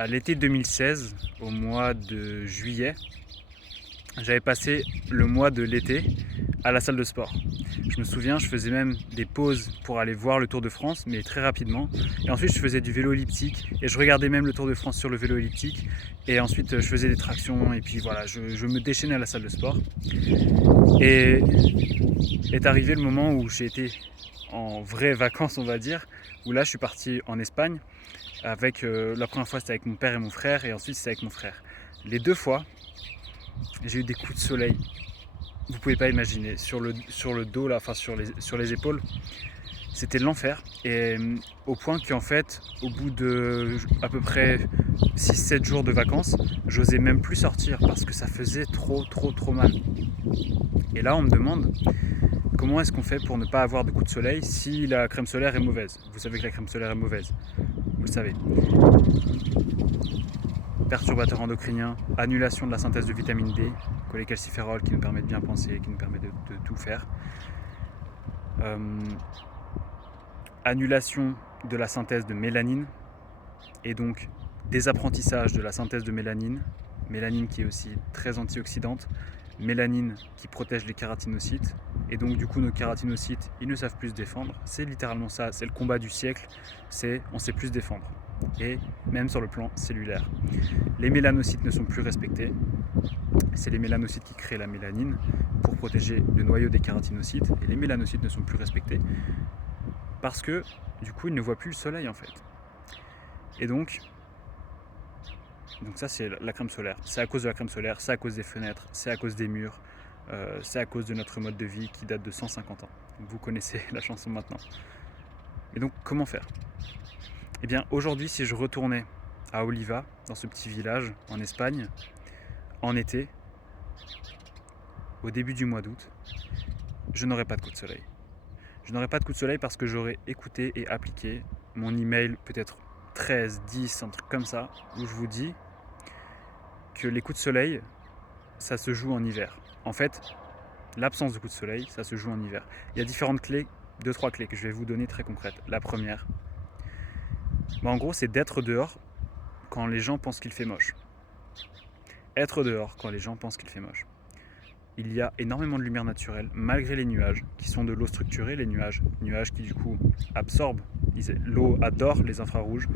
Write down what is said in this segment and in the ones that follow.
À l'été 2016, au mois de juillet, j'avais passé le mois de l'été à la salle de sport. Je me souviens, je faisais même des pauses pour aller voir le Tour de France, mais très rapidement. Et ensuite, je faisais du vélo elliptique et je regardais même le Tour de France sur le vélo elliptique. Et ensuite, je faisais des tractions et puis voilà, je me déchaînais à la salle de sport. Et est arrivé le moment où j'ai été en vraies vacances, on va dire, où là, je suis parti en Espagne. La première fois, c'était avec mon père et mon frère, et ensuite, c'était avec mon frère. Les deux fois, j'ai eu des coups de soleil. Vous pouvez pas imaginer. Sur le dos, là, enfin sur les épaules, c'était l'enfer. Et au point qu'en fait, au bout de à peu près 6-7 jours de vacances, j'osais même plus sortir parce que ça faisait trop mal. Et là, on me demande comment est-ce qu'on fait pour ne pas avoir de coups de soleil si la crème solaire est mauvaise. Vous savez que la crème solaire est mauvaise. Vous le savez. Perturbateurs endocriniens, annulation de la synthèse de vitamine D, cholécalciférol qui nous permet de bien penser, qui nous permet de tout faire. Annulation de la synthèse de mélanine et donc désapprentissage de la synthèse de mélanine, mélanine qui est aussi très antioxydante, mélanine qui protège les kératinocytes et donc du coup nos kératinocytes ils ne savent plus se défendre. C'est littéralement ça, c'est le combat du siècle, c'est on sait plus se défendre et même sur le plan cellulaire. Les mélanocytes ne sont plus respectés, c'est les mélanocytes qui créent la mélanine pour protéger le noyau des kératinocytes et les mélanocytes ne sont plus respectés parce que du coup ils ne voient plus le soleil en fait. Et donc ça c'est la crème solaire. C'est à cause de la crème solaire, c'est à cause des fenêtres, c'est à cause des murs, c'est à cause de notre mode de vie qui date de 150 ans. Vous connaissez la chanson maintenant. Et donc comment faire? Eh bien aujourd'hui si je retournais à Oliva, dans ce petit village en Espagne, en été, au début du mois d'août, je n'aurais pas de coup de soleil. Je n'aurais pas de coup de soleil parce que j'aurais écouté et appliqué mon email peut-être 13, 10, un truc comme ça, où je vous dis que les coups de soleil, ça se joue en hiver. En fait, l'absence de coups de soleil, ça se joue en hiver. Il y a différentes clés, 2-3 clés que je vais vous donner très concrètes. La première, en gros, c'est d'être dehors quand les gens pensent qu'il fait moche. Être dehors quand les gens pensent qu'il fait moche. Il y a énormément de lumière naturelle, malgré les nuages, qui sont de l'eau structurée, les nuages qui du coup absorbent, l'eau adore les infrarouges,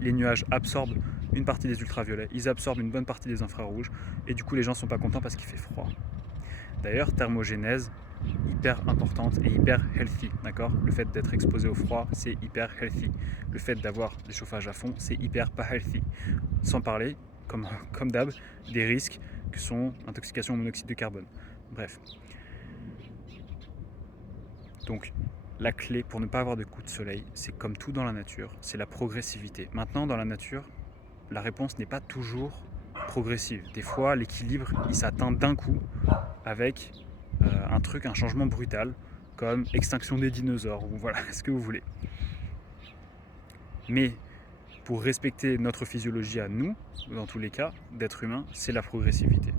les nuages absorbent une partie des ultraviolets, ils absorbent une bonne partie des infrarouges, et du coup les gens sont pas contents parce qu'il fait froid. D'ailleurs, thermogénèse, hyper importante et hyper healthy, d'accord? Le fait d'être exposé au froid, c'est hyper healthy. Le fait d'avoir des chauffages à fond, c'est hyper pas healthy. Sans parler, comme d'hab, des risques que sont intoxication au monoxyde de carbone. Bref. Donc, la clé pour ne pas avoir de coups de soleil, c'est comme tout dans la nature, c'est la progressivité. Maintenant, dans la nature, la réponse n'est pas toujours progressive. Des fois, l'équilibre, il s'atteint d'un coup avec un changement brutal, comme extinction des dinosaures, ou voilà, ce que vous voulez. Mais pour respecter notre physiologie à nous, dans tous les cas, d'être humain, c'est la progressivité.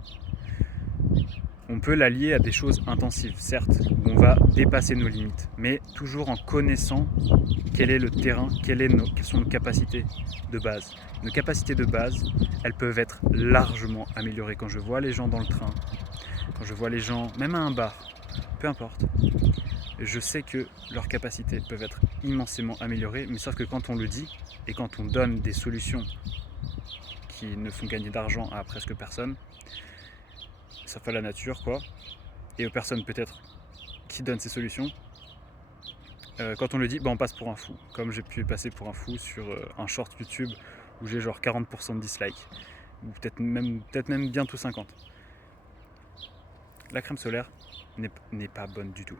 On peut l'allier à des choses intensives, certes, où on va dépasser nos limites, mais toujours en connaissant quel est le terrain, quelles sont nos capacités de base. Nos capacités de base, elles peuvent être largement améliorées. Quand je vois les gens dans le train, quand je vois les gens, même à un bar, peu importe, je sais que leurs capacités peuvent être immensément améliorées, mais sauf que quand on le dit et quand on donne des solutions qui ne font gagner d'argent à presque personne, sauf à la nature quoi, et aux personnes peut-être qui donnent ces solutions, quand on le dit, on passe pour un fou. Comme j'ai pu passer pour un fou sur un short YouTube où j'ai genre 40% de dislikes, ou peut-être même bientôt 50. La crème solaire n'est pas bonne du tout.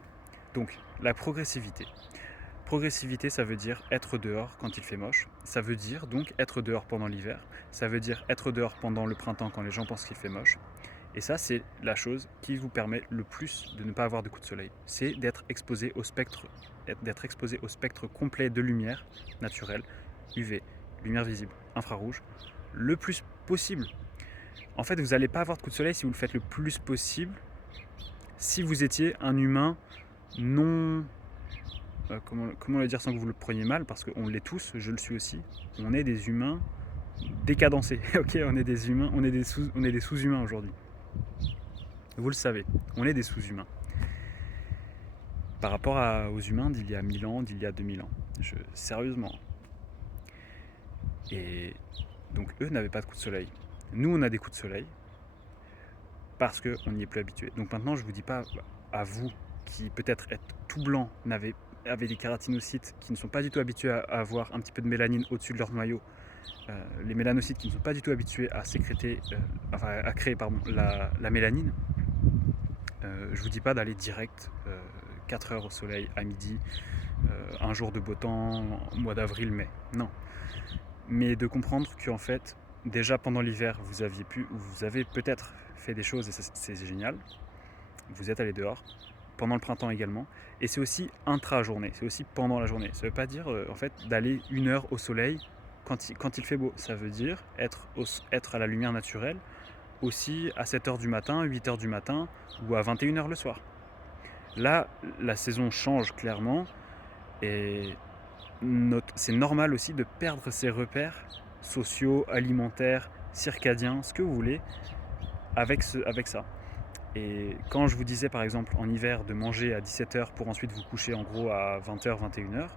Donc la progressivité. Progressivité, ça veut dire être dehors quand il fait moche. Ça veut dire donc être dehors pendant l'hiver. Ça veut dire être dehors pendant le printemps quand les gens pensent qu'il fait moche. Et ça, c'est la chose qui vous permet le plus de ne pas avoir de coups de soleil. C'est d'être exposé au spectre complet de lumière naturelle, UV, lumière visible, infrarouge, le plus possible. En fait, vous n'allez pas avoir de coups de soleil si vous le faites le plus possible. Si vous étiez un humain non... comment le dire sans que vous le preniez mal, parce qu'on l'est tous, je le suis aussi. On est des humains décadencés. Ok, on est des humains, on est des sous-humains aujourd'hui. Vous le savez, on est des sous-humains. Par rapport aux humains d'il y a 1000 ans, d'il y a 2000 ans. Sérieusement. Et donc eux n'avaient pas de coups de soleil. Nous, on a des coups de soleil parce qu'on n'y est plus habitué. Donc maintenant, je ne vous dis pas à vous qui peut-être êtes tout blanc, avez des kératinocytes, qui ne sont pas du tout habitués à avoir un petit peu de mélanine au-dessus de leur noyau, les mélanocytes qui ne sont pas du tout habitués à sécréter, à créer la mélanine, je ne vous dis pas d'aller direct 4 heures au soleil à midi, un jour de beau temps, au mois d'avril, mai. Non. Mais de comprendre qu'en fait, déjà pendant l'hiver, vous avez peut-être fait des choses et c'est génial. Vous êtes allé dehors. Pendant le printemps également. Et c'est aussi intra-journée, c'est aussi pendant la journée. Ça ne veut pas dire en fait d'aller 1 heure au soleil quand il fait beau. Ça veut dire être à la lumière naturelle aussi à 7 heures du matin, 8 heures du matin ou à 21 heures le soir. Là, la saison change clairement et c'est normal aussi de perdre ses repères sociaux, alimentaires, circadiens, ce que vous voulez, avec ça. Et quand je vous disais par exemple en hiver de manger à 17h pour ensuite vous coucher en gros à 20h, 21h,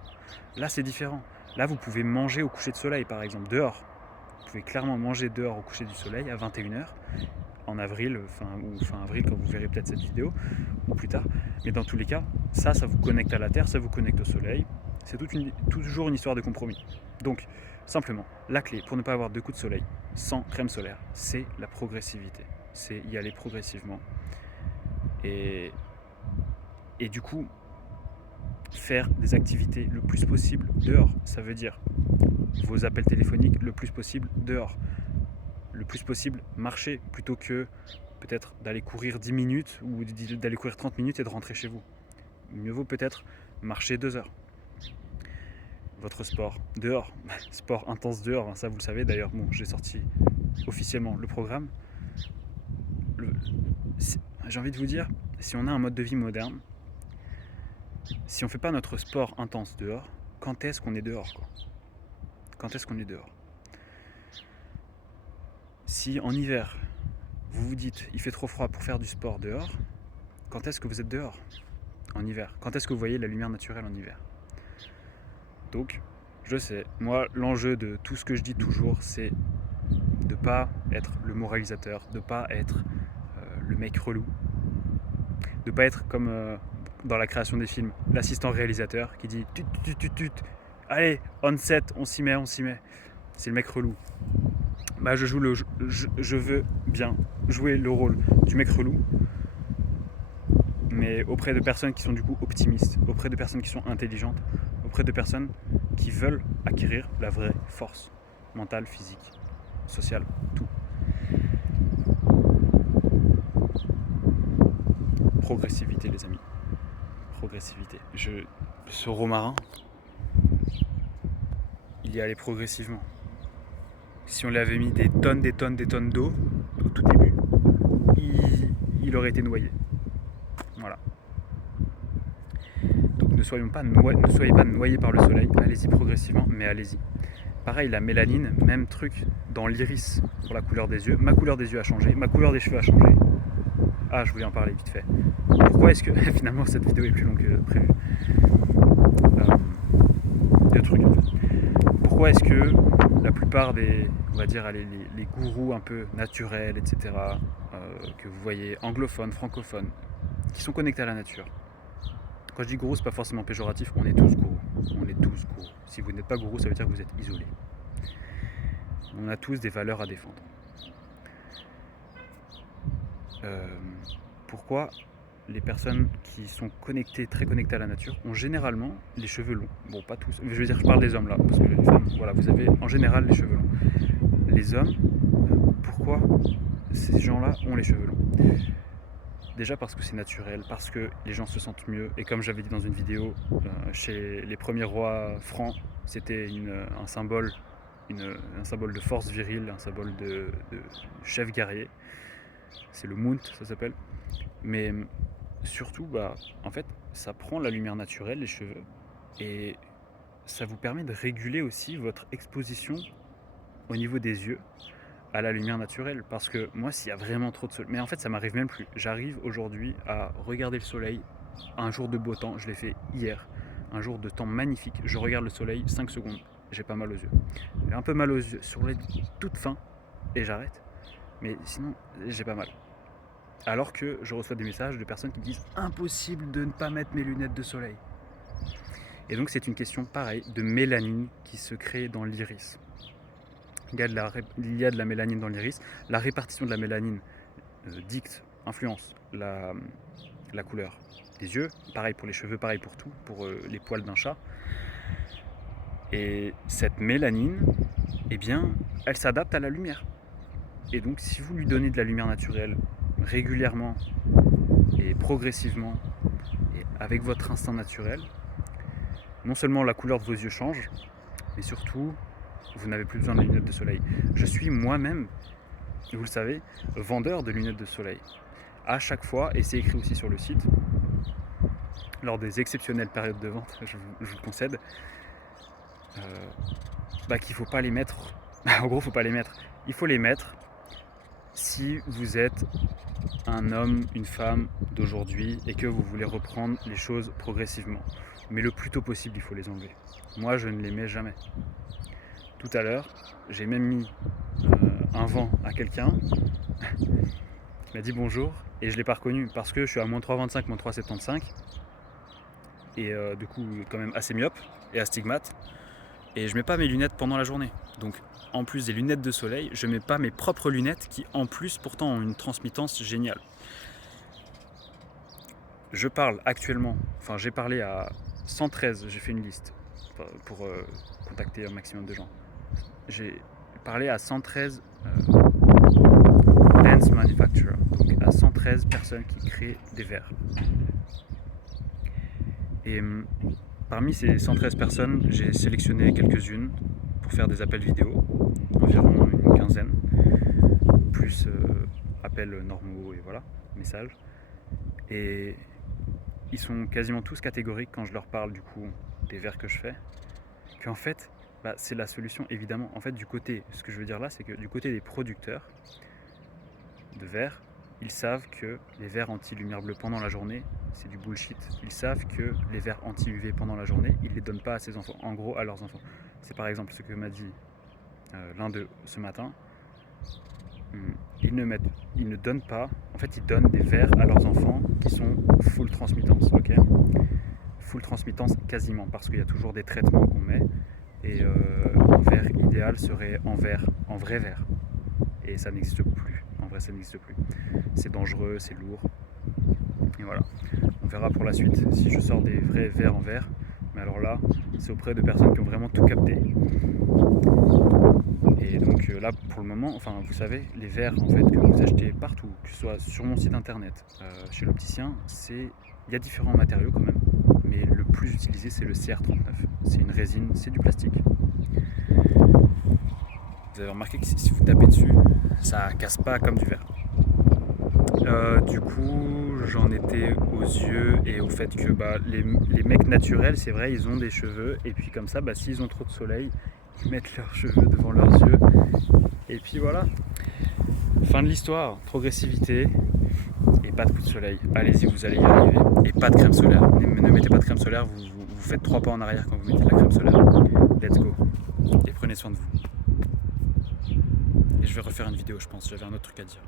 là c'est différent. Là vous pouvez manger au coucher de soleil par exemple, dehors. Vous pouvez clairement manger dehors au coucher du soleil à 21h, en avril, fin avril quand vous verrez peut-être cette vidéo, ou plus tard. Mais dans tous les cas, ça vous connecte à la terre, ça vous connecte au soleil. C'est toujours une histoire de compromis. Donc, simplement, la clé pour ne pas avoir de coups de soleil sans crème solaire, c'est la progressivité. C'est y aller progressivement. Et du coup, faire des activités le plus possible dehors. Ça veut dire vos appels téléphoniques le plus possible dehors. Le plus possible marcher plutôt que peut-être d'aller courir 10 minutes ou d'aller courir 30 minutes et de rentrer chez vous. Mieux vaut peut-être marcher 2 heures. Votre sport dehors, sport intense dehors, ça vous le savez d'ailleurs. Bon, j'ai sorti officiellement le programme. J'ai envie de vous dire, si on a un mode de vie moderne, si on ne fait pas notre sport intense dehors, quand est-ce qu'on est dehors quoi ? Quand est-ce qu'on est dehors ? Si en hiver, vous vous dites il fait trop froid pour faire du sport dehors, quand est-ce que vous êtes dehors en hiver ? Quand est-ce que vous voyez la lumière naturelle en hiver ? Donc, je sais, moi, l'enjeu de tout ce que je dis toujours, c'est de ne pas être le moralisateur, de ne pas être le mec relou, de ne pas être comme dans la création des films, l'assistant réalisateur qui dit allez, on set, on s'y met. C'est le mec relou. Bah, je veux bien jouer le rôle du mec relou, mais auprès de personnes qui sont du coup optimistes, auprès de personnes qui sont intelligentes, auprès de personnes qui veulent acquérir la vraie force mentale, physique, sociale, tout. Progressivité, les amis. Progressivité. Ce romarin, il y allait progressivement. Si on lui avait mis des tonnes d'eau au tout début, il aurait été noyé. Voilà. Donc ne soyez pas noyés par le soleil, allez-y progressivement, mais allez-y. Pareil, la mélanine, même truc dans l'iris pour la couleur des yeux. Ma couleur des yeux a changé, ma couleur des cheveux a changé. Ah, je voulais en parler vite fait. Pourquoi est-ce que finalement cette vidéo est plus longue que prévu ? Deux trucs en fait. Pourquoi est-ce que la plupart des, on va dire, les gourous un peu naturels, etc., que vous voyez, anglophones, francophones, qui sont connectés à la nature. Quand je dis gourou, c'est pas forcément péjoratif, on est tous gourous. On est tous gourous. Si vous n'êtes pas gourou, ça veut dire que vous êtes isolé. On a tous des valeurs à défendre. Pourquoi les personnes qui sont très connectées à la nature, ont généralement les cheveux longs. Bon, pas tous. Je veux dire, je parle des hommes là, parce que les femmes, voilà, vous avez en général les cheveux longs. Les hommes, pourquoi ces gens-là ont les cheveux longs ? Déjà parce que c'est naturel, parce que les gens se sentent mieux. Et comme j'avais dit dans une vidéo, chez les premiers rois francs, c'était un symbole de force virile, un symbole de chef guerrier. C'est le Mount, ça s'appelle. Mais surtout, en fait, ça prend la lumière naturelle, les cheveux, et ça vous permet de réguler aussi votre exposition au niveau des yeux à la lumière naturelle. Parce que moi, s'il y a vraiment trop de soleil, mais en fait, ça m'arrive même plus. J'arrive aujourd'hui à regarder le soleil un jour de beau temps. Je l'ai fait hier. Un jour de temps magnifique. Je regarde le soleil 5 secondes. J'ai pas mal aux yeux. J'ai un peu mal aux yeux sur les toutes fins et j'arrête. Mais sinon, j'ai pas mal. Alors que je reçois des messages de personnes qui me disent impossible de ne pas mettre mes lunettes de soleil. Et donc c'est une question pareille de mélanine qui se crée dans l'iris. Il y a de la mélanine dans l'iris. La répartition de la mélanine influence la couleur des yeux. Pareil pour les cheveux, pareil pour tout, pour les poils d'un chat. Et cette mélanine, eh bien, elle s'adapte à la lumière. Et donc si vous lui donnez de la lumière naturelle régulièrement et progressivement et avec votre instinct naturel, non seulement la couleur de vos yeux change, mais surtout vous n'avez plus besoin de lunettes de soleil. Je suis moi-même, vous le savez, vendeur de lunettes de soleil. À chaque fois, et c'est écrit aussi sur le site, lors des exceptionnelles périodes de vente, je vous le concède, qu'il ne faut pas les mettre. En gros, il ne faut pas les mettre. Il faut les mettre si vous êtes un homme, une femme d'aujourd'hui et que vous voulez reprendre les choses progressivement. Mais le plus tôt possible, il faut les enlever. Moi, je ne les mets jamais. Tout à l'heure, j'ai même mis un vent à quelqu'un qui m'a dit bonjour et je ne l'ai pas reconnu parce que je suis à moins 3,25, moins 3,75 et du coup quand même assez myope et astigmate et je mets pas mes lunettes pendant la journée. Donc en plus des lunettes de soleil, je mets pas mes propres lunettes qui en plus pourtant ont une transmittance géniale. Je parle actuellement, j'ai parlé à 113, j'ai fait une liste pour contacter un maximum de gens. J'ai parlé à 113 lens manufacturers, donc à 113 personnes qui créent des verres. Et parmi ces 113 personnes, j'ai sélectionné quelques-unes pour faire des appels vidéo, environ une quinzaine, plus appels normaux et voilà, messages. Et ils sont quasiment tous catégoriques quand je leur parle du coup des verres que je fais, qu'en fait c'est la solution évidemment. En fait ce que je veux dire là, c'est que du côté des producteurs de verres, ils savent que les verres anti-lumière bleue pendant la journée, c'est du bullshit. Ils savent que les verres anti-UV pendant la journée, ils ne les donnent pas à ses enfants, en gros à leurs enfants. C'est par exemple ce que m'a dit l'un d'eux ce matin. Ils ne donnent pas, en fait ils donnent des verres à leurs enfants qui sont full transmittance, ok ? Full transmittance quasiment, parce qu'il y a toujours des traitements qu'on met, et un verre idéal serait en vrai verre. Et ça n'existe plus, en vrai ça n'existe plus. C'est dangereux, c'est lourd, et voilà. On verra pour la suite si je sors des vrais verres en verre, mais alors là, c'est auprès de personnes qui ont vraiment tout capté. Et donc là, pour le moment, vous savez, les verres en fait que vous achetez partout, que ce soit sur mon site internet, chez l'opticien, il y a différents matériaux quand même, mais le plus utilisé c'est le CR39. C'est une résine, c'est du plastique. Vous avez remarqué que si vous tapez dessus, ça casse pas comme du verre. Du coup, j'en étais aux yeux et au fait que les mecs naturels, c'est vrai, ils ont des cheveux et puis comme ça, s'ils ont trop de soleil, ils mettent leurs cheveux devant leurs yeux et puis voilà. Fin de l'histoire, progressivité et pas de coup de soleil. Allez-y, vous allez y arriver. Et pas de crème solaire. Ne mettez pas de crème solaire, vous faites 3 pas en arrière quand vous mettez de la crème solaire. Let's go. Et prenez soin de vous. Et je vais refaire une vidéo, je pense, j'avais un autre truc à dire.